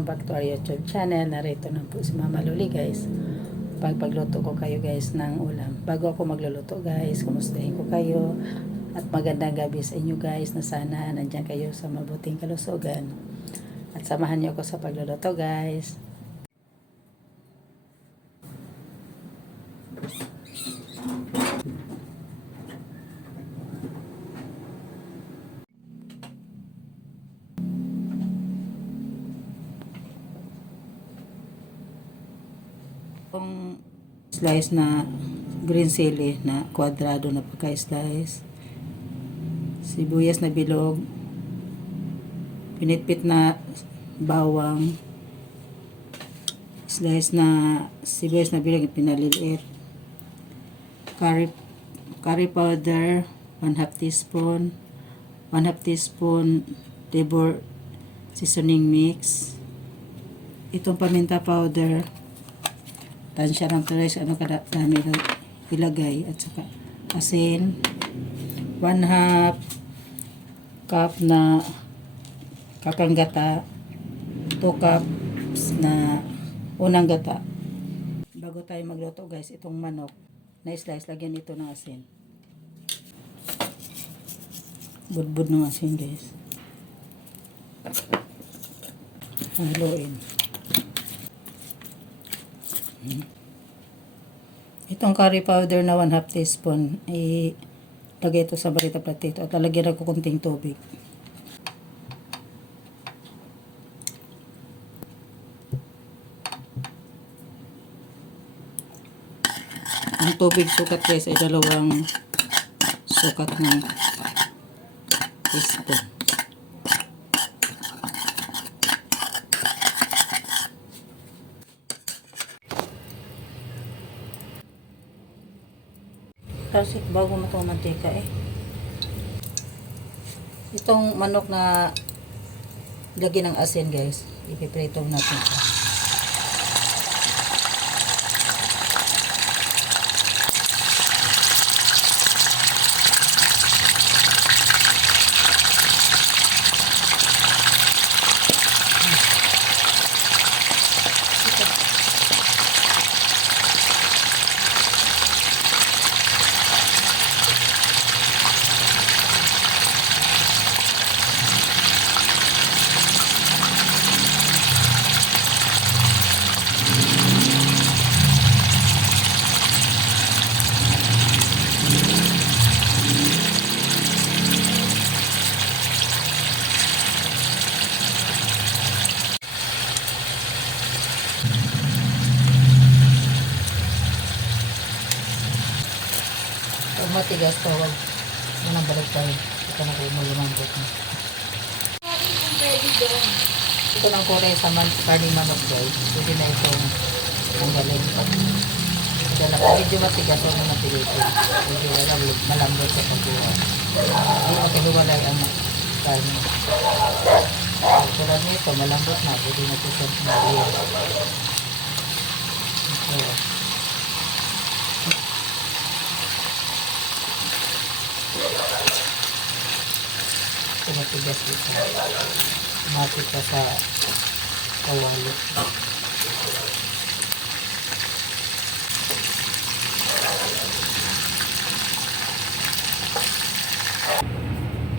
Welcome back to our YouTube channel. Narito na po si Mama Luli guys. Pagluto ko kayo guys ng ulam. Bago ako magluluto guys, kumustahin ko kayo. At magandang gabi sa inyo guys, na sana nandyan kayo sa mabuting kalusugan. At samahan niyo ako sa pagluluto guys. Itong slice na green chili na kwadrado na pagka-slice, sibuyas na bilog, pinitpit na bawang, slice na sibuyas na bilog pinaliliit, curry powder 1/2 teaspoon, 1/2 teaspoon flavor seasoning mix, itong paminta powder, tansya ng tres, ano kadami ilagay, at saka asin, 1/2 cup na kakang gata, 2 cups na unang gata. Bago tayo magluto guys, itong manok na slice, lagyan ito ng asin, budbud ng asin guys, haluin. Itong curry powder na 1/2 teaspoon, ilagay ito sa barita platito at lalagyan ako kunting tubig. Ang tubig sukat guys ay 2 sukat ng teaspoon. Kasi bago mo itong mantika itong manok na lagyan ng asin guys, ipiprito natin ito. Matigas to, wag mo nang balik tayo. Ito na kayo malumambot na. Ito ng kulay sa karning manok guys. Pwede na itong tanggalin. Ito na, medyo matigas, huwag mo napilitin. Medyo malambot sa pagbuha. Hindi matihiwalay ang karne. Tulad nito, malambot na. Pwede na ito sa maliit. Ito. Matigas dito, mati pa sa kawali.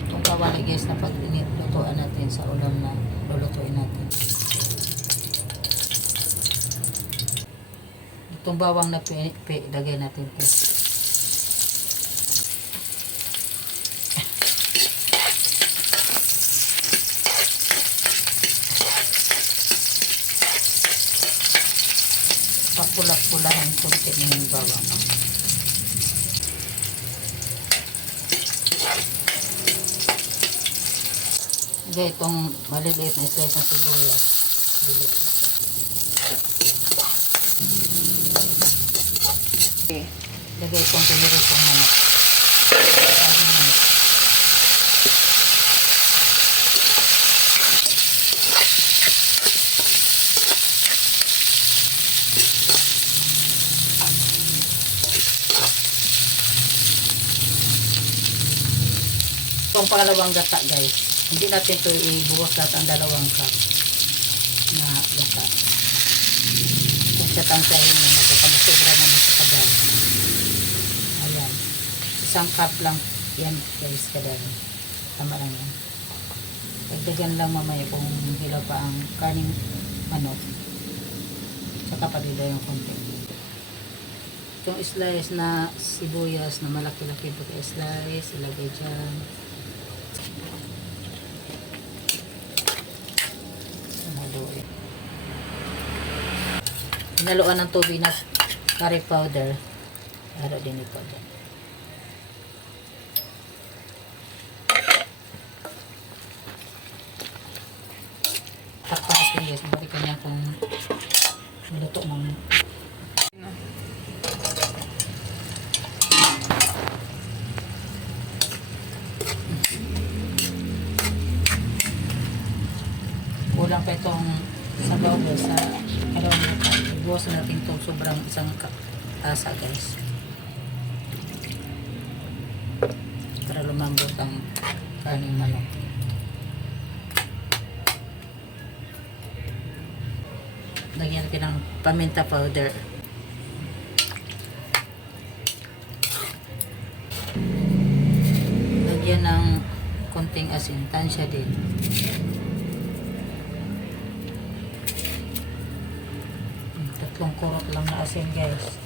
Itong kawali guys na pag lutuan natin sa ulam na lulutuin natin. Itong bawang na lagay natin ito. Pulak-pulahan konti ng bawang. Lagay itong maliliit na slice na sibuyas. Okay. Lagay itong piniritong manok. Itong pangalawang gata guys, hindi natin ito ibuwas lahat ang 2 cup na tatansahin nyo na baka masobra naman sa kadal. Ayan. Isang cup lang yan guys kadal. Tama lang yan. Dagdagan lang mamaya kung hilaw pa ang kaning manok. Saka padida yung konti. Itong slice na sibuyas na malaki-laki pagka-slice, ilagay dyan. Hinaluan ng tubig na curry powder. Laro din ito dyan. Takpas din guys. Balikan niya kung luto ng kulang pa itong sabaw guys sa alam mo pa. Ibuwas natin itong sobrang isang tasa guys. Para lumambot ang kaning manok. Lagyan natin ng paminta powder. Lagyan ng konting asin. Tansya din. Tatlong kurot lang na asin guys.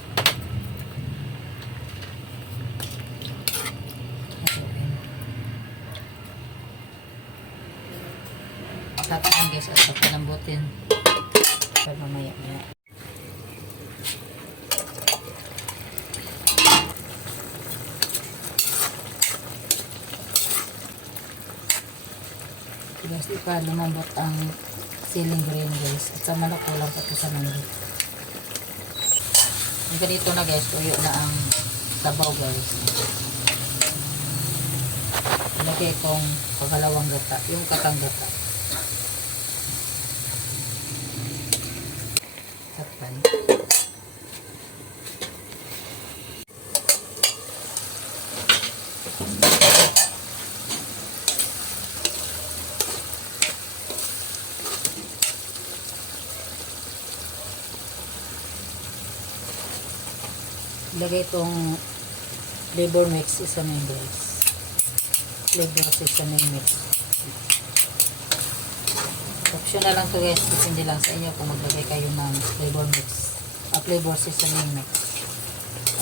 Tataan guys at palambutin. Para mamaya maya. Guys, ipa lumambot ang ceiling green guys. At sa manok kulang pa ito sa manok. Yung ganito na guys, tuyo na ang sabaw guys. Ilagay itong pagalawang gata, yung katang gata. Takpan. Ilagay itong flavor mix isa na guys. Flavor seasoning mix. Optional lang to guys. Depende lang sa inyo kung maglagay kayo ng flavor mix. Flavor seasoning mix.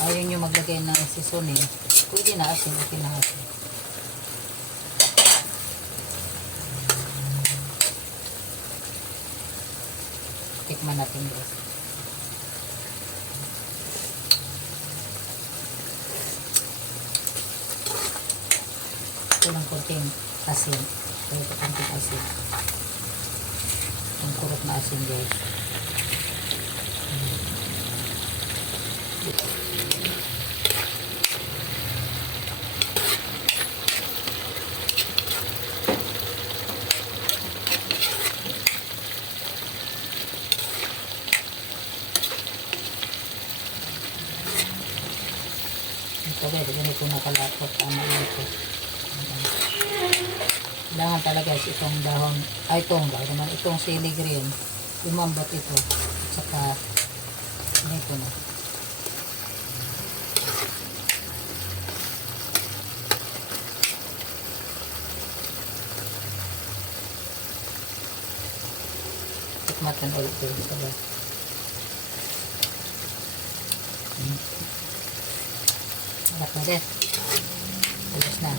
Ayaw nyo maglagay ng seasoning. Pwede na asin. Okay na asin. Tikman natin guys. Ito lang konting asin. Ito konting asin. Ang kurot na asin guys. Ito guys, ganito nakalapot. Tama ito. Kailangan talaga itong dahon, itong sili green, umambot ito, at saka ito na. Tikmatan ulit ito, sabay. Harap na din. Alas na.